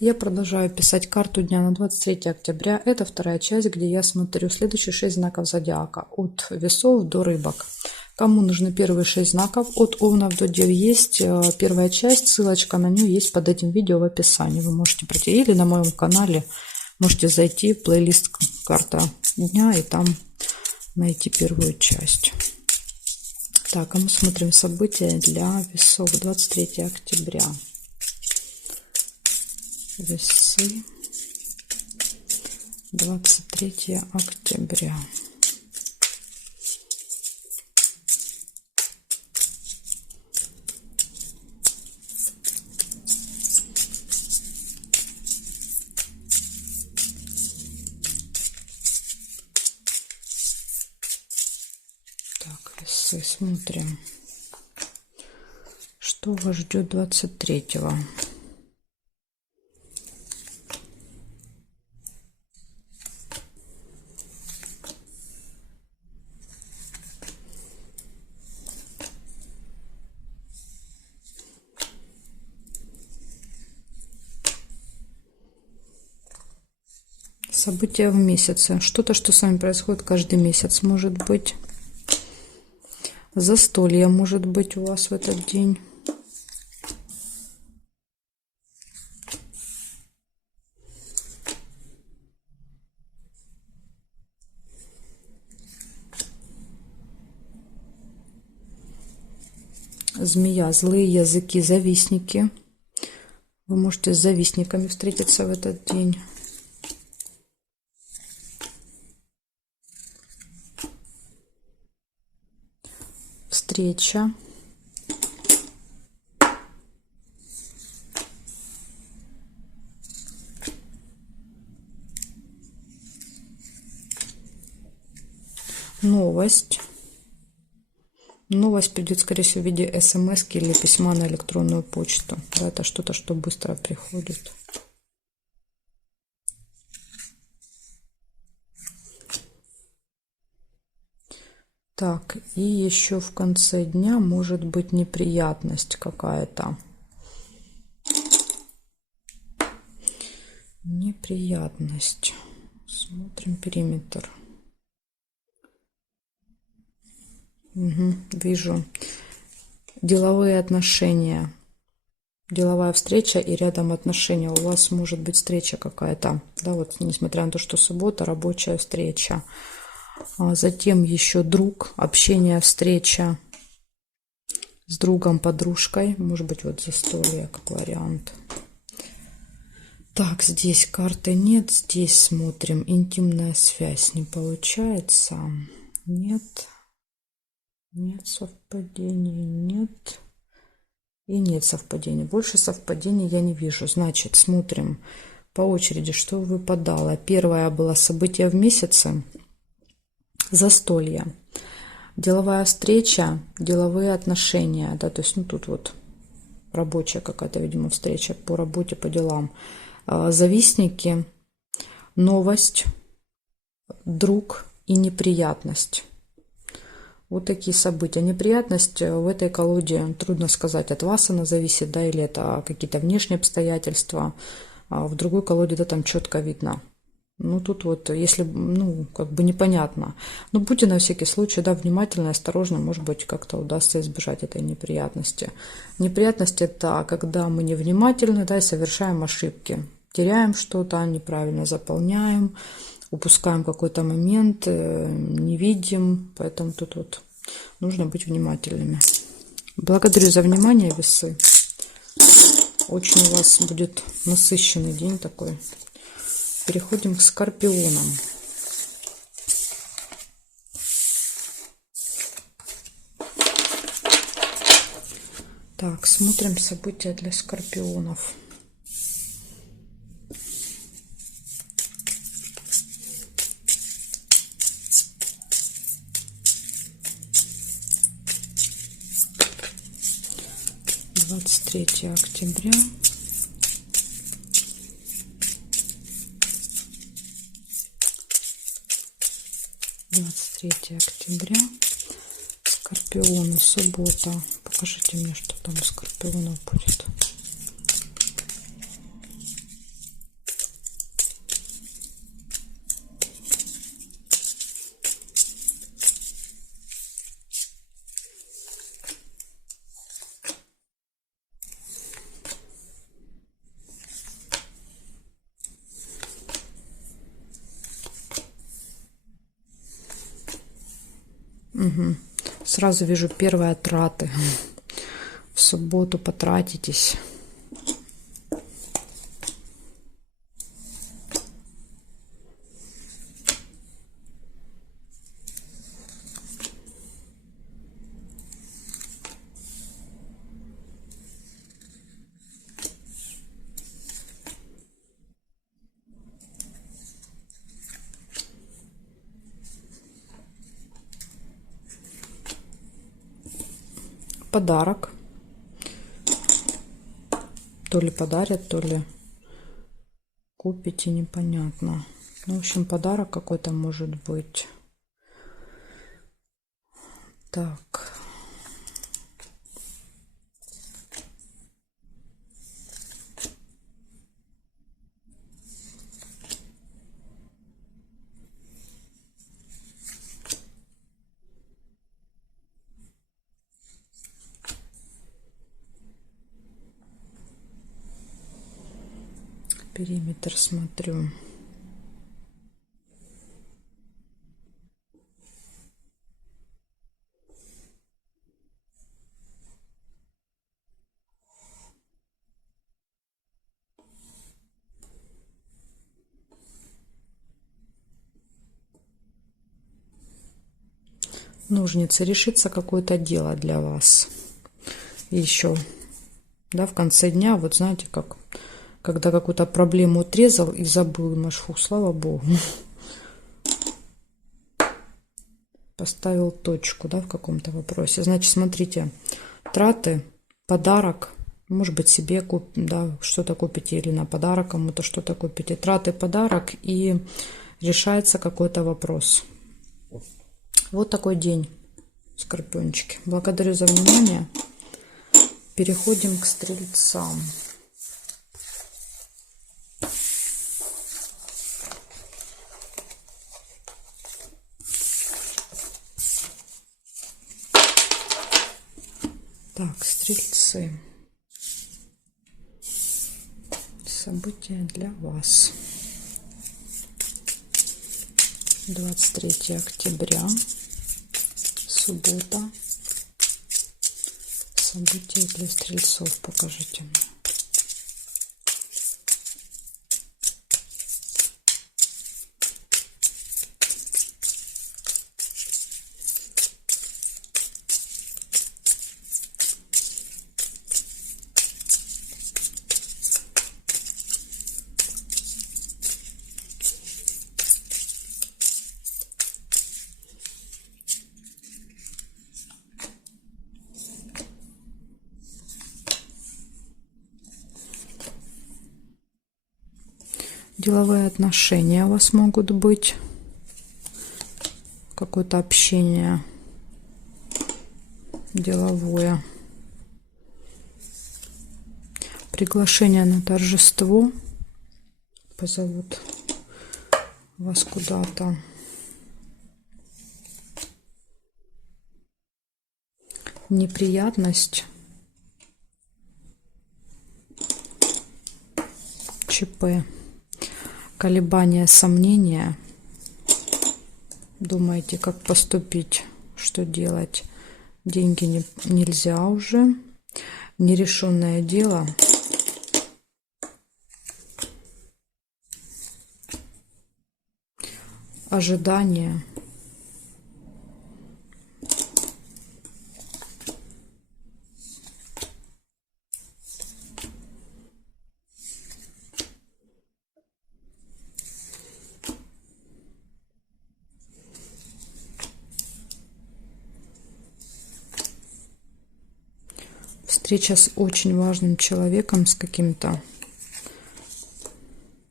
Я продолжаю писать карту дня на 23 октября. Это вторая часть, где я смотрю следующие 6 знаков зодиака. От весов до рыбок. Кому нужны первые 6 знаков, от овнов до дев, есть первая часть. Ссылочка на нее есть под этим видео в описании. Вы можете пройти. Или на моем канале можете зайти в плейлист «Карта дня» и там найти первую часть. Так, а мы смотрим события для весов 23 октября. Весы, 23 октября. Так, весы, смотрим, что вас ждет 23-го. События в месяце. Что-то, что с вами происходит каждый месяц, может быть. Застолье может быть у вас в этот день. Змея, злые языки, завистники. Вы можете с завистниками встретиться в этот день. Встреча. Новость. Новость придет, скорее всего, в виде смс или письма на электронную почту. Да, это что-то, что быстро приходит. Так, и еще в конце дня может быть неприятность какая-то. Неприятность. Смотрим периметр. Угу, вижу. Деловые отношения. Деловая встреча и рядом отношения. У вас может быть встреча какая-то. Да, вот несмотря на то, что суббота, рабочая встреча. Затем еще друг, общение, встреча с другом, подружкой. Может быть, вот застолье как вариант. Так, здесь карты нет. Здесь смотрим. Интимная связь не получается. Нет. Нет совпадений. Нет. И нет совпадений. Больше совпадений я не вижу. Значит, смотрим по очереди, что выпадало. Первое было событие в месяце. Застолье, деловая встреча, деловые отношения, да, то есть, ну, тут вот рабочая какая-то, видимо, встреча по работе, по делам, завистники, новость, друг и неприятность. Вот такие события. Неприятность в этой колоде, трудно сказать, от вас она зависит, да, или это какие-то внешние обстоятельства. В другой колоде, да, там четко видно. Ну, тут вот, если, ну, как бы непонятно. Но будьте на всякий случай, да, внимательны, осторожны, может быть, как-то удастся избежать этой неприятности. Неприятность – это когда мы невнимательны, да, и совершаем ошибки. Теряем что-то, неправильно заполняем, упускаем какой-то момент, не видим. Поэтому тут вот нужно быть внимательными. Благодарю за внимание, весы. Очень у вас будет насыщенный день такой. Переходим к скорпионам. Так, смотрим события для скорпионов. «23 октября». 23 октября. Скорпионы, суббота. Покажите мне, что там у скорпионов будет. Угу. Сразу вижу первые траты. В субботу потратитесь. Подарок. То ли подарят, то ли купите, непонятно. Ну, в общем, подарок какой-то может быть. Так. Периметр смотрю. Ножницы. Решится какое-то дело для вас. И еще, да, в конце дня, вот знаете, как когда какую-то проблему отрезал и забыл, думаешь, фу, слава богу. Поставил точку, да, в каком-то вопросе. Значит, смотрите, траты, подарок, может быть, себе да, что-то купите или на подарок кому-то что-то купите. Траты, подарок и решается какой-то вопрос. Вот такой день, скорпиончики. Благодарю за внимание. Переходим к стрельцам. Так, стрельцы. События для вас. 23 октября. Суббота. События для стрельцов покажите мне. Деловые отношения у вас могут быть. Какое-то общение деловое. Приглашение на торжество. Позовут вас куда-то. Неприятность. ЧП. Колебания, сомнения. Думаете, как поступить, что делать. Деньги нельзя уже. Нерешенное дело. Ожидание. Встреча с очень важным человеком, с каким-то,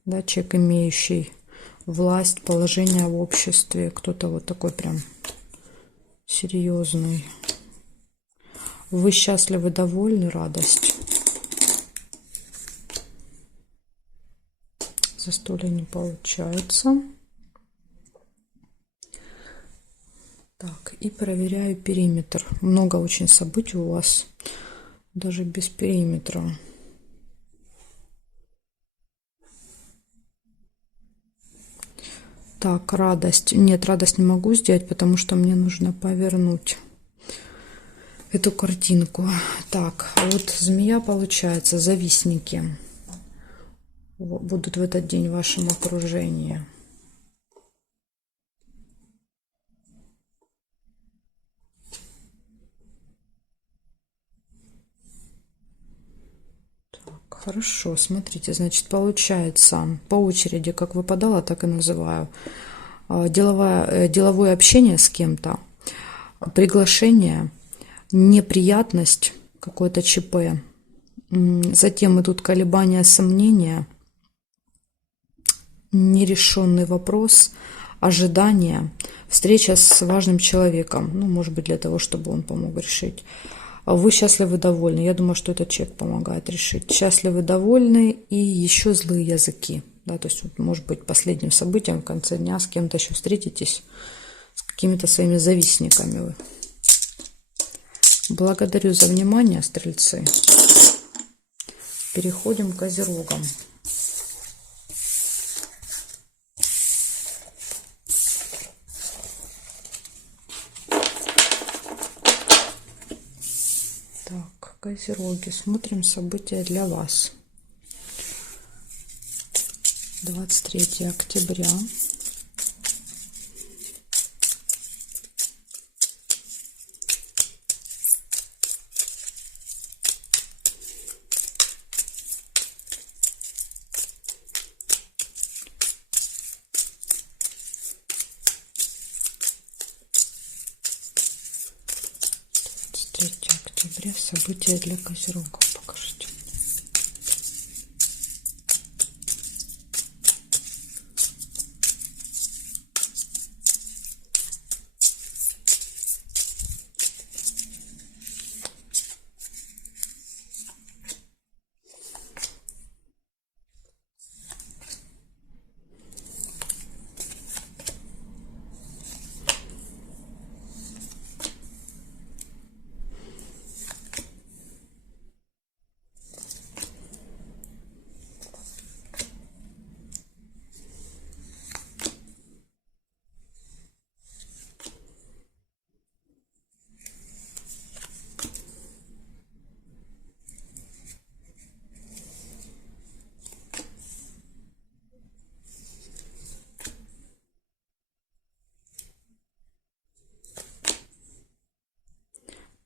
да, человек, имеющий власть, положение в обществе. Кто-то вот такой прям серьезный. Вы счастливы, довольны, радость. Застолье не получается. Так, и проверяю периметр. Много очень событий у вас. Даже без периметра. Так, радость. Нет, радость не могу сделать, потому что мне нужно повернуть эту картинку. Так, а вот змея, получается, завистники будут в этот день в вашем окружении. Хорошо, смотрите, значит, получается по очереди, как выпадало, так и называю. Деловое общение с кем-то, приглашение, неприятность, какое-то ЧП. Затем идут колебания, сомнения, нерешенный вопрос, ожидание, встреча с важным человеком. Ну, может быть, для того, чтобы он помог решить. Вы счастливы, довольны. Я думаю, что этот человек помогает решить. Счастливы, довольны и еще злые языки. Да, то есть, может быть, последним событием в конце дня с кем-то еще встретитесь, с какими-то своими завистниками вы. Благодарю за внимание, стрельцы. Переходим к козерогам. Так, козероги. Смотрим события для вас. 23 октября. Октября. События для козерогов. Покажите.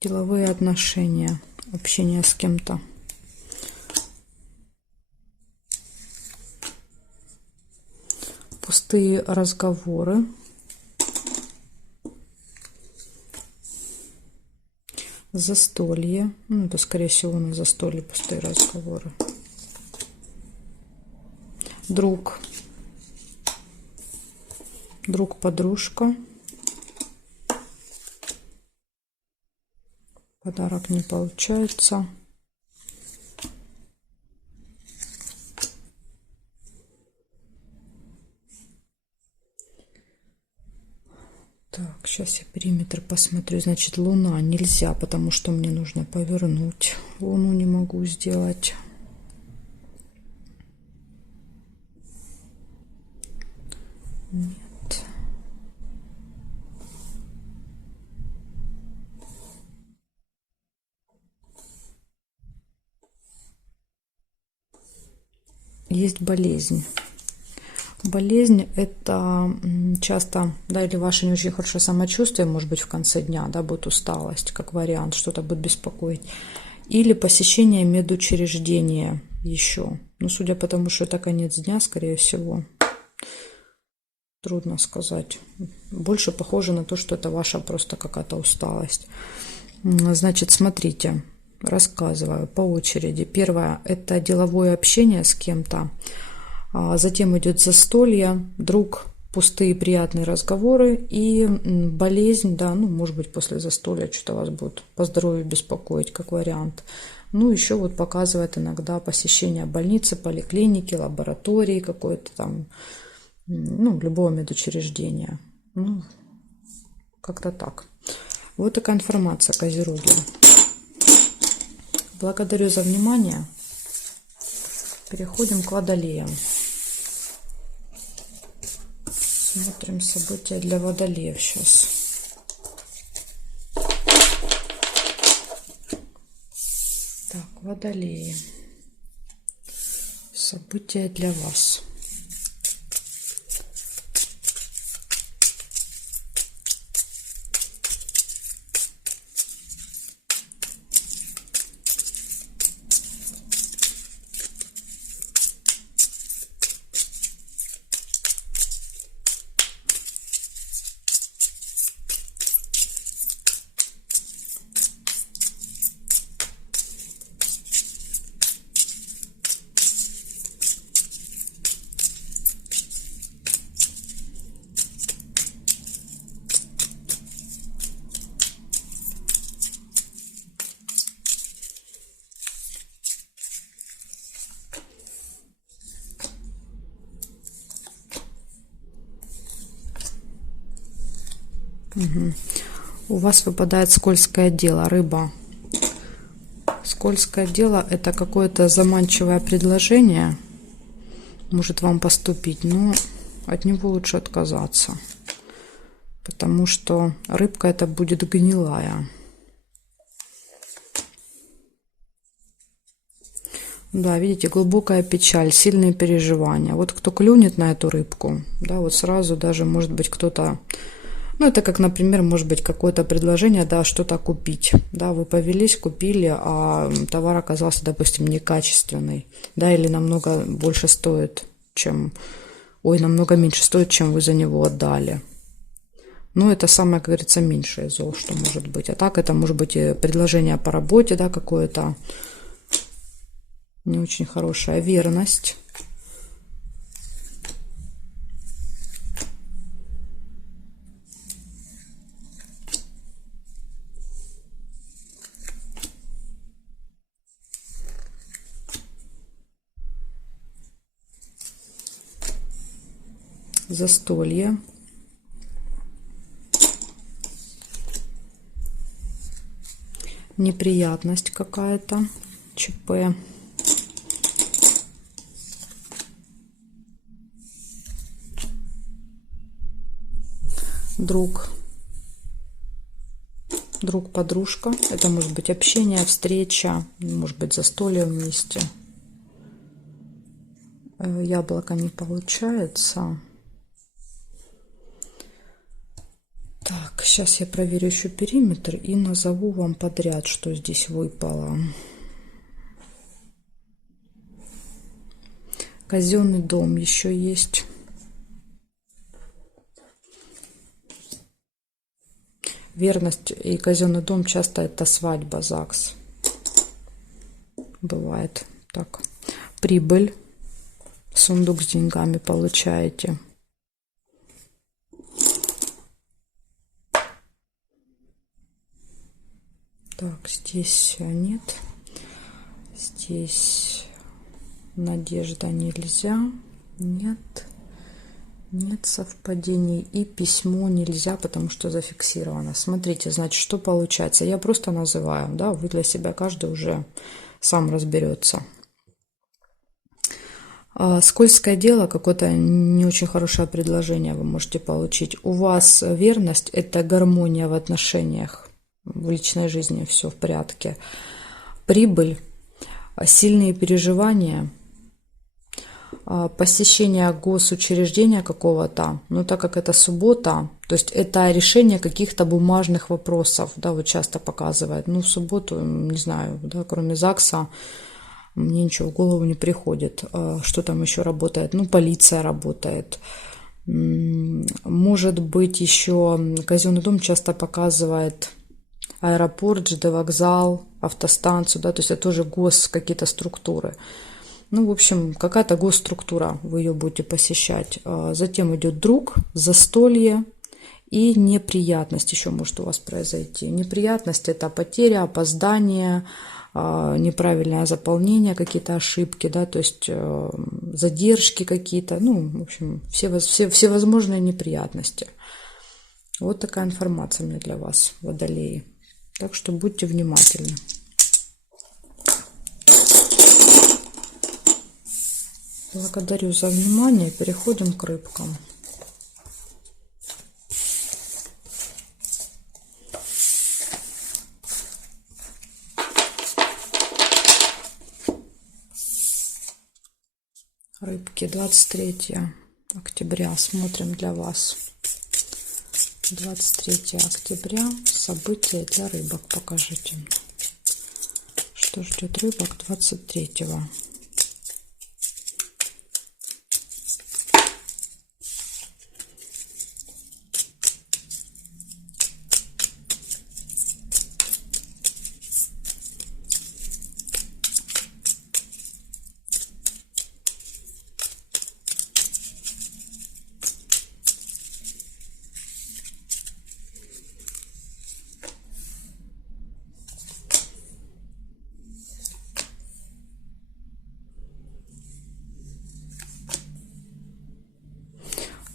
Деловые отношения, общение с кем-то. Пустые разговоры. Застолье. Ну, это, скорее всего, на застолье пустые разговоры. Друг. Друг-подружка. Подарок не получается. Так, сейчас я периметр посмотрю. Значит, Луна нельзя, потому что мне нужно повернуть. Луну не могу сделать. Нет. Есть болезнь. Болезнь – это часто, да, или ваше не очень хорошее самочувствие, может быть, в конце дня, да, будет усталость, как вариант, что-то будет беспокоить. Или посещение медучреждения еще. Ну, судя по тому, что это конец дня, скорее всего, трудно сказать. Больше похоже на то, что это ваша просто какая-то усталость. Значит, смотрите. Рассказываю по очереди. Первое – это деловое общение с кем-то. Затем идет застолье, друг, пустые приятные разговоры и болезнь, да, ну, может быть, после застолья что-то вас будет по здоровью беспокоить, как вариант. Ну, еще вот показывает иногда посещение больницы, поликлиники, лаборатории какой-то там, ну, любого медучреждения. Ну, как-то так. Вот такая информация, козероги. Благодарю за внимание. Переходим к водолеям. Смотрим события для водолеев сейчас. Так, водолеи. События для вас. Угу. У вас выпадает скользкое дело, рыба. Скользкое дело — это какое-то заманчивое предложение, может вам поступить, но от него лучше отказаться, потому что рыбка это будет гнилая. Да, видите, глубокая печаль, сильные переживания. Вот кто клюнет на эту рыбку, да, вот сразу даже может быть кто-то. Ну, это как, например, может быть какое-то предложение, да, что-то купить. Да, вы повелись, купили, а товар оказался, допустим, некачественный. Да, или намного больше стоит, чем... Ой, намного меньше стоит, чем вы за него отдали. Ну, это самое, как говорится, меньшее зло, что может быть. А так это может быть и предложение по работе, да, какое-то не очень хорошая верность. Застолье. Неприятность какая-то. ЧП. Друг. Друг-подружка. Это может быть общение, встреча, может быть застолье вместе. Яблоко не получается. Так, сейчас я проверю еще периметр и назову вам подряд, что здесь выпало. Казенный дом еще есть. Верность и казенный дом часто это свадьба, ЗАГС. Бывает так. Прибыль. Сундук с деньгами получаете. Так, здесь нет. Здесь надежда нельзя. Нет. Нет совпадений. И письмо нельзя, потому что зафиксировано. Смотрите, значит, что получается. Я просто называю, да, вы для себя каждый уже сам разберется. Скользкое дело, какое-то не очень хорошее предложение вы можете получить. У вас верность – это гармония в отношениях, в личной жизни все в порядке. Прибыль, сильные переживания, посещение госучреждения какого-то, но так как это суббота, то есть это решение каких-то бумажных вопросов, да, вот часто показывает. Ну, в субботу, не знаю, да, кроме ЗАГСа, мне ничего в голову не приходит. Что там еще работает? Ну, полиция работает. Может быть, еще казенный дом часто показывает аэропорт, ЖД вокзал, автостанцию, да, то есть это тоже какие-то структуры. Ну, в общем, какая-то госструктура, вы ее будете посещать. Затем идет друг, застолье и неприятность еще может у вас произойти. Неприятность – это потеря, опоздание, неправильное заполнение, какие-то ошибки, да, то есть задержки какие-то, ну, в общем, все возможные неприятности. Вот такая информация у меня для вас, водолеи. Так что будьте внимательны. Благодарю за внимание. Переходим к рыбкам. Рыбки, 23 октября. Смотрим для вас. 23 октября. События для рыбок. Покажите мне. Что ждет рыбок 23-го?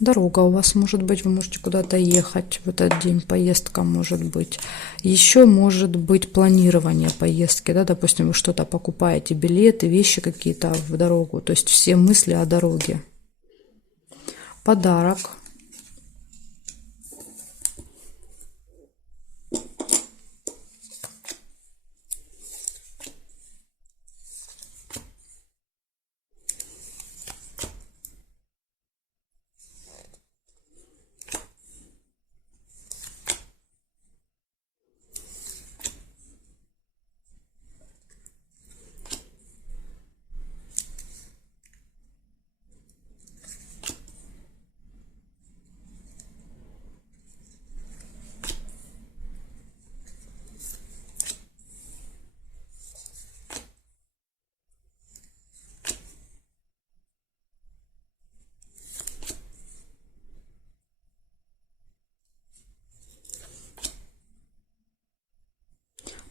Дорога у вас может быть, вы можете куда-то ехать в этот день, поездка может быть. Еще может быть планирование поездки, да, допустим, вы что-то покупаете, билеты, вещи какие-то в дорогу, то есть все мысли о дороге. Подарок.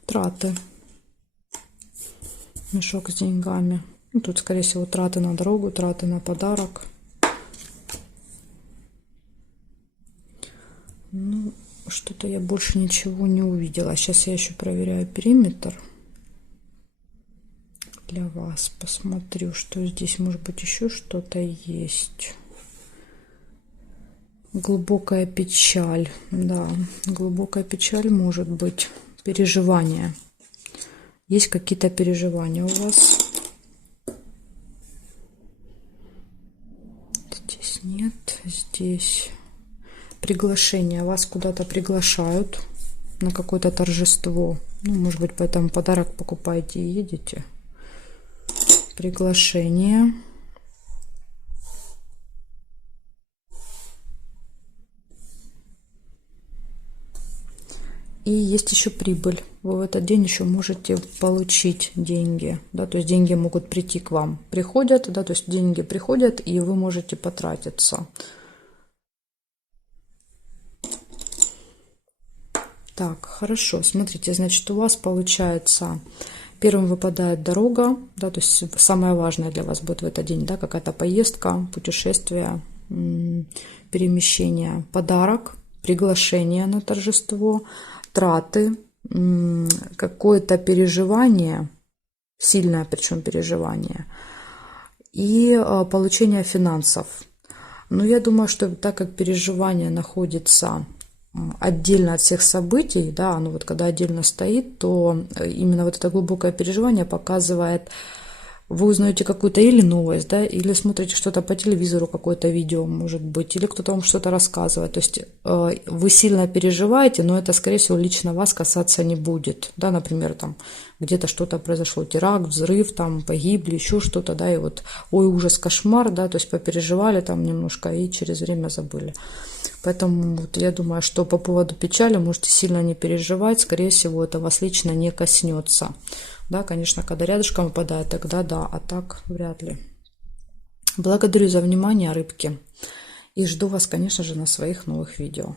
Траты. Мешок с деньгами. Ну, тут, скорее всего, траты на дорогу, траты на подарок. Ну, что-то я больше ничего не увидела. Сейчас я еще проверяю периметр. Для вас посмотрю, что здесь, может быть, еще что-то есть. Глубокая печаль. Да, глубокая печаль может быть. Переживания. Есть какие-то переживания у вас? Здесь нет. Здесь приглашение. Вас куда-то приглашают на какое-то торжество. Ну, может быть, поэтому подарок покупаете и едете. Приглашение. И есть еще прибыль. Вы в этот день еще можете получить деньги. Да, то есть деньги могут прийти к вам. Приходят, да, то есть деньги приходят, и вы можете потратиться. Так, хорошо. Смотрите, значит, у вас получается... Первым выпадает дорога, да, то есть самое важное для вас будет в этот день, да, какая-то поездка, путешествие, перемещение, подарок, приглашение на торжество, траты, какое-то переживание, сильное причем переживание, и получение финансов. Но я думаю, что так как переживание находится отдельно от всех событий, да, оно вот когда отдельно стоит, то именно вот это глубокое переживание показывает, вы узнаете какую-то или новость, да, или смотрите что-то по телевизору, какое-то видео, может быть, или кто-то вам что-то рассказывает. То есть вы сильно переживаете, но это, скорее всего, лично вас касаться не будет. Да, например, там где-то что-то произошло, теракт, взрыв, там погибли, еще что-то, да, и вот, ой, ужас, кошмар, да, то есть попереживали там немножко и через время забыли. Поэтому вот я думаю, что по поводу печали можете сильно не переживать, скорее всего, это вас лично не коснется. Да, конечно, когда рядышком выпадает, тогда да, а так вряд ли. Благодарю за внимание, рыбки. И жду вас, конечно же, на своих новых видео.